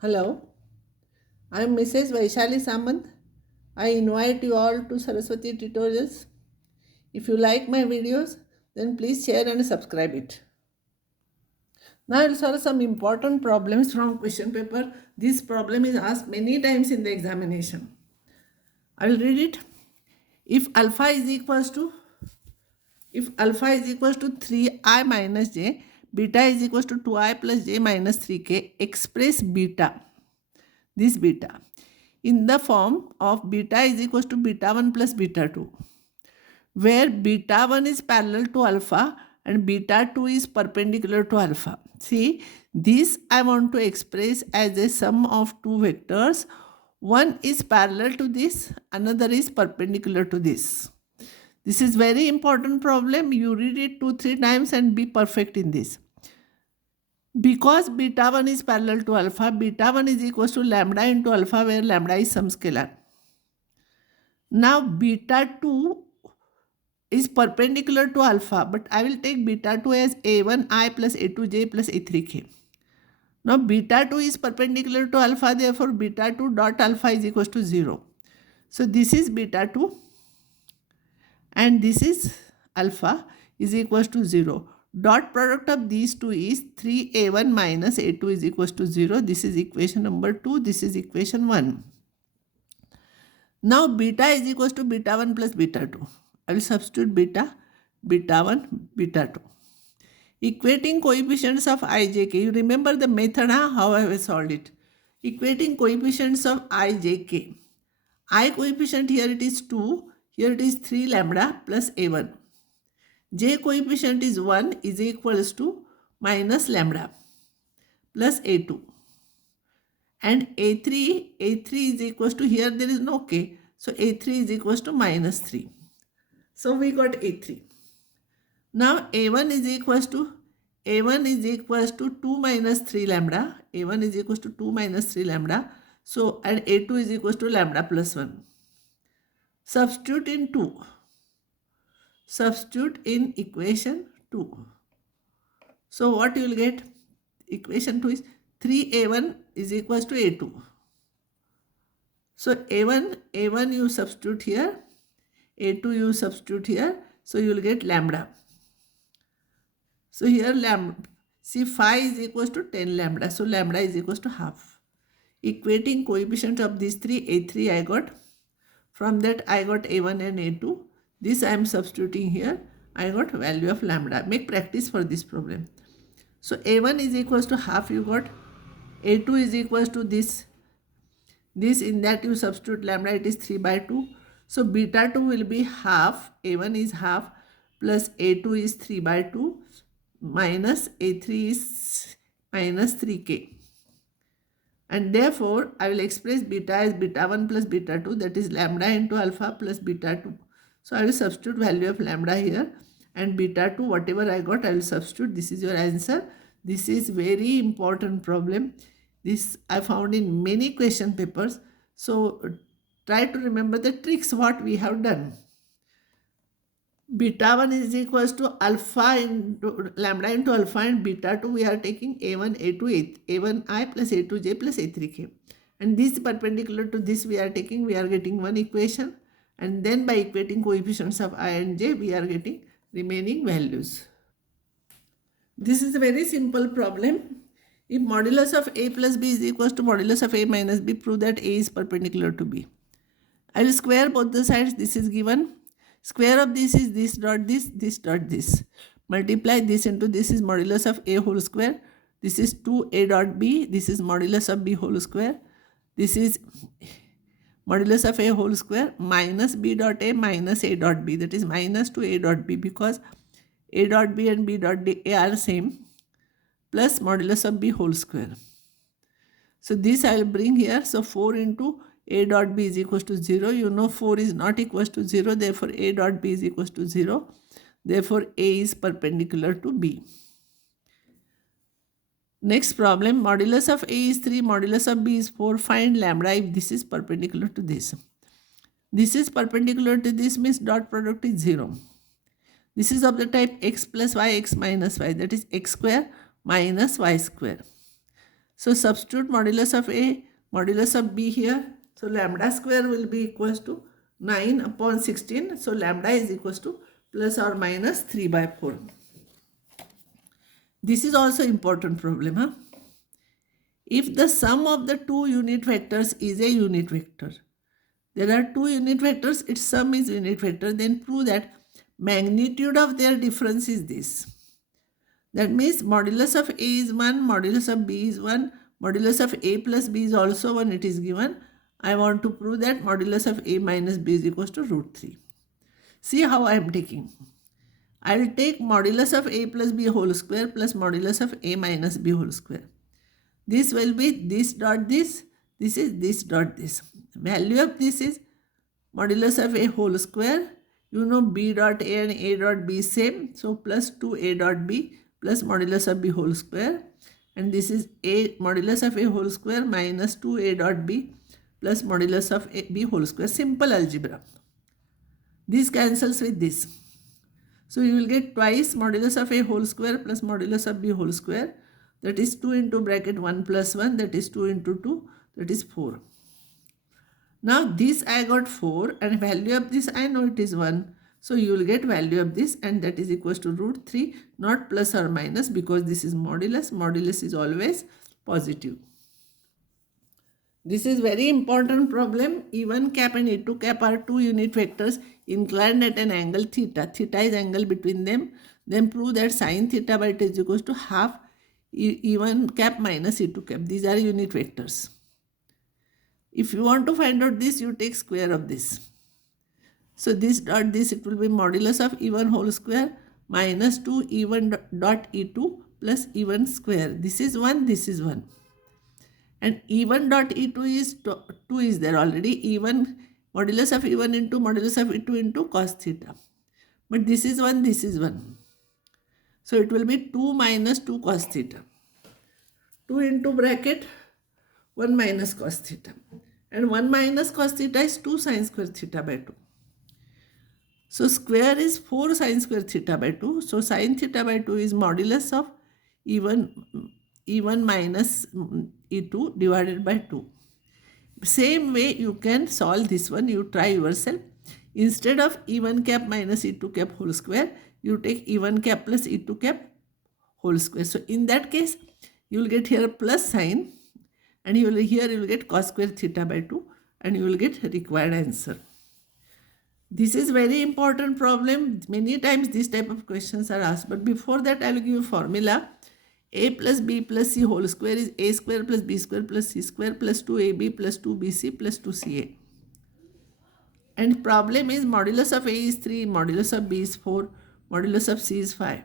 Hello, I am Mrs. Vaishali Samant. I invite you all to Saraswati tutorials. If you like my videos, then please share and subscribe it. Now I will solve some important problems from question paper. This problem is asked many times in the examination. I will read it. If alpha is equals to if alpha is equals to 3i minus j, beta is equals to 2i plus j minus 3k, express beta, this beta, in the form of beta is equals to beta 1 plus beta 2, where beta 1 is parallel to alpha and beta 2 is perpendicular to alpha. See, this I want to express as a sum of two vectors. One is parallel to this, another is perpendicular to this. This is very important problem. You read it 2-3 times and be perfect in this. Because beta 1 is parallel to alpha, beta 1 is equals to lambda into alpha, where lambda is some scalar. Now beta 2 is perpendicular to alpha, but I will take beta 2 as a1i plus a2j plus a3k. Now beta 2 is perpendicular to alpha, therefore beta 2 dot alpha is equals to 0. So this is beta 2 and this is alpha is equals to 0. Dot product of these two is 3a1 minus a2 is equals to 0. This is equation number 2. This is equation 1. Now beta is equals to beta 1 plus beta 2. I will substitute beta, beta 1, beta 2. Equating coefficients of I, J, K. You remember the method, how I have solved it. Equating coefficients of I, J, K. I coefficient here it is 2. Here it is 3 lambda plus A1. J coefficient is 1 is equals to minus lambda plus A2. And A3 is equals to, here there is no K. So A3 is equals to minus 3. So we got A3. Now A1 is equals to 2 minus 3 lambda. A1 is equals to 2 minus 3 lambda. So and A2 is equals to lambda plus 1. Substitute in 2. Substitute in equation 2. So what you will get? Equation 2 is 3a1 is equals to a2. So a1 you substitute here, a2 you substitute here. So you will get lambda. So here lambda, see phi is equals to 10 lambda. So lambda is equals to half. Equating coefficient of these three, a3 I got. From that I got a1 and a2. This I am substituting here. I got value of lambda. Make practice for this problem. So a1 is equals to half you got. A2 is equals to this. This, in that you substitute lambda, it is 3 by 2. So beta 2 will be half. A1 is half plus A2 is 3 by 2 minus A3 is minus 3k. And therefore, I will express beta as beta 1 plus beta 2, that is lambda into alpha plus beta 2. So I will substitute value of lambda here, and beta 2, whatever I got, I will substitute. This is your answer. This is very important problem. This I found in many question papers. So try to remember the tricks what we have done. Beta 1 is equals to alpha into lambda into alpha, and beta 2 we are taking a1, a2, a1i plus a2j plus a3k. And this perpendicular to this we are taking, we are getting one equation. And then by equating coefficients of I and j, we are getting remaining values. This is a very simple problem. If modulus of a plus b is equals to modulus of a minus b, prove that a is perpendicular to b. I will square both the sides. This is given. Square of this is this dot this, this dot this. Multiply this into this is modulus of a whole square. This is 2a dot b. This is modulus of b whole square. This is modulus of a whole square minus b dot a minus a dot b. That is minus 2a dot b, because a dot b and b dot a are same, plus modulus of b whole square. So this I will bring here. So 4 into a dot b is equals to 0. You know 4 is not equals to 0. Therefore a dot b is equals to 0. Therefore a is perpendicular to b. Next problem. Modulus of a is 3. Modulus of b is 4. Find lambda if this is perpendicular to this. This is perpendicular to this means dot product is 0. This is of the type x plus y, x minus y. That is x square minus y square. So substitute modulus of A, modulus of B here. So lambda square will be equals to 9 upon 16. So lambda is equals to plus or minus 3 by 4. This is also important problem. Huh? If the sum of the two unit vectors is a unit vector, there are two unit vectors, its sum is unit vector, then prove that magnitude of their difference is this. That means modulus of A is 1, modulus of B is 1, modulus of A plus B is also 1, it is given. I want to prove that modulus of A minus B is equals to root 3. See how I am taking. I will take modulus of A plus B whole square plus modulus of A minus B whole square. This will be this dot this is this dot this. Value of this is modulus of A whole square. You know B dot A and A dot B same. So plus 2A dot B plus modulus of B whole square. And this is A modulus of A whole square minus 2A dot B plus modulus of B whole square. Simple algebra. This cancels with this. So you will get twice modulus of A whole square plus modulus of B whole square. That is 2 into bracket 1 plus 1. That is 2 into 2. That is 4. Now this I got 4 and value of this I know it is 1. So you will get value of this and that is equals to root 3, not plus or minus, because this is modulus. Modulus is always positive. This is very important problem. E1 cap and E2 cap are two unit vectors inclined at an angle theta. Theta is angle between them. Then prove that sine theta by 2 is equals to half E1 cap minus E2 cap. These are unit vectors. If you want to find out this, you take square of this. So this dot this, it will be modulus of E1 whole square minus 2 E1 dot E2 plus E1 square. This is 1, this is 1. And E1 dot E2 is 2 is there already. E1 modulus of E1 into modulus of E2 into cos theta. But this is 1, this is 1. So it will be 2 minus 2 cos theta. 2 into bracket 1 minus cos theta. And 1 minus cos theta is 2 sin square theta by 2. So square is 4 sin square theta by 2. So sin theta by 2 is modulus of E1 minus E2 divided by 2. Same way you can solve this one. You try yourself. Instead of E1 cap minus E2 cap whole square, you take E1 cap plus E2 cap whole square. So in that case, you will get here plus sign and you will get cos square theta by 2 and you will get required answer. This is very important problem. Many times this type of questions are asked. But before that, I will give you formula. A plus B plus C whole square is A square plus B square plus C square plus 2AB plus 2BC plus 2CA. And problem is modulus of A is 3, modulus of B is 4, modulus of C is 5.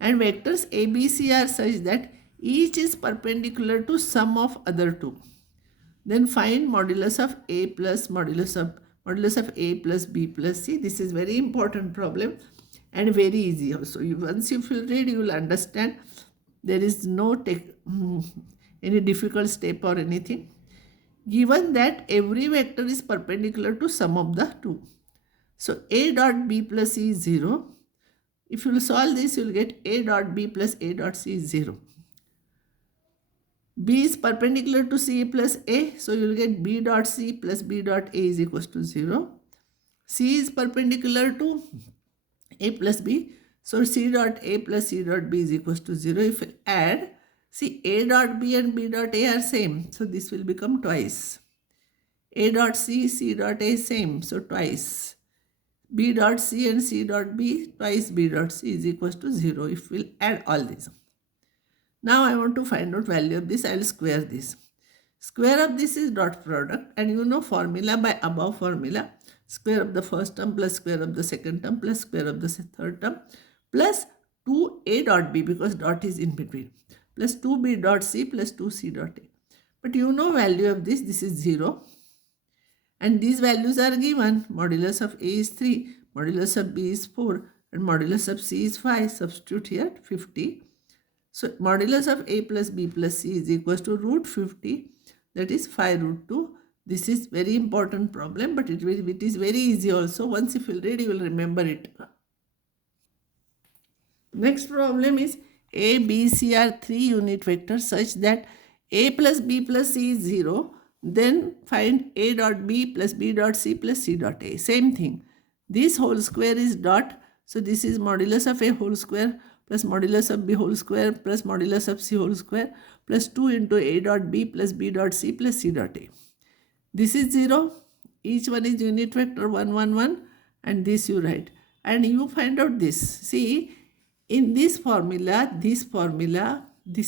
And vectors A, B, C are such that each is perpendicular to sum of other two. Then find modulus of A plus modulus of A plus B plus C. This is very important problem and very easy also. Once you will read, you will understand. There is no any difficult step or anything. Given that every vector is perpendicular to sum of the two. So A dot B plus C is 0. If you will solve this, you will get A dot B plus A dot C is 0. B is perpendicular to C plus A, so you will get B dot C plus B dot A is equals to 0. C is perpendicular to A plus B, so C dot A plus C dot B is equals to 0. If you add, see A dot B and B dot A are same, so this will become twice. A dot C, C dot A same, so twice. B dot C and C dot B, twice B dot C is equals to 0 if we will add all these. Now I want to find out value of this. I will square this. Square of this is dot product and you know formula by above formula. Square of the first term plus square of the second term plus square of the third term plus 2A dot B because dot is in between plus 2B dot C plus 2C dot A. But you know value of this is 0 and these values are given. Modulus of A is 3, modulus of B is 4 and modulus of C is 5. Substitute here 50. So modulus of A plus B plus C is equals to root 50, that is 5 root 2. This is very important problem, but it is very easy also. Once if you will read, you will remember it. Next problem is A, B, C are 3 unit vectors such that A plus B plus C is 0, then find A dot B plus B dot C plus C dot A. Same thing. This whole square is dot. So this is modulus of A whole square plus modulus of B whole square plus modulus of C whole square plus 2 into A dot B plus B dot C plus C dot A. This is 0. Each one is unit vector 1, 1, 1, and this you write. And you find out this. See, in this formula, this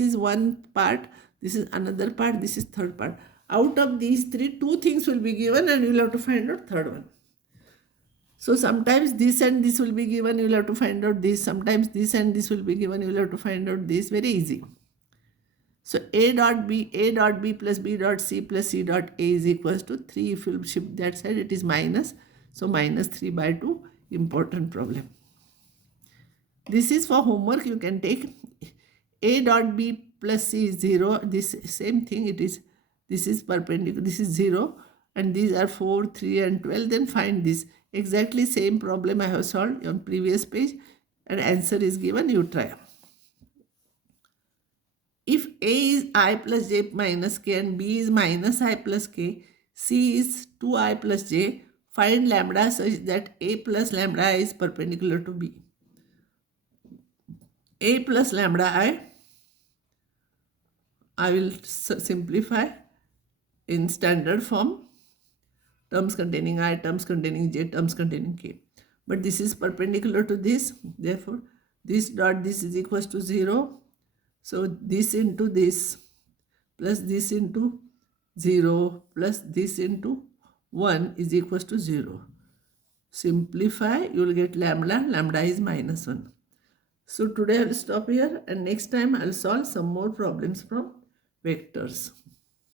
is one part, this is another part, this is third part. Out of these three, 2 things will be given and you will have to find out third one. So sometimes this and this will be given, you will have to find out this. Sometimes this and this will be given, you will have to find out this. Very easy. So A dot B plus B dot C plus C dot A is equals to 3. If you shift that side, it is minus. So minus 3 by 2, important problem. This is for homework. You can take A dot B plus C is 0. This same thing, this is perpendicular, this is 0. And these are 4, 3 and 12. Then find this. Exactly same problem I have solved on previous page. And answer is given. You try. If A is I plus j minus k and B is minus I plus k, C is 2i plus j, find lambda such that A plus lambda I is perpendicular to B. A plus lambda I will simplify in standard form. Terms containing I, terms containing j, terms containing k. But this is perpendicular to this. Therefore, this dot this is equals to 0. So this into this plus this into 0 plus this into 1 is equals to 0. Simplify, you will get lambda. Lambda is minus 1. So today I will stop here and next time I will solve some more problems from vectors.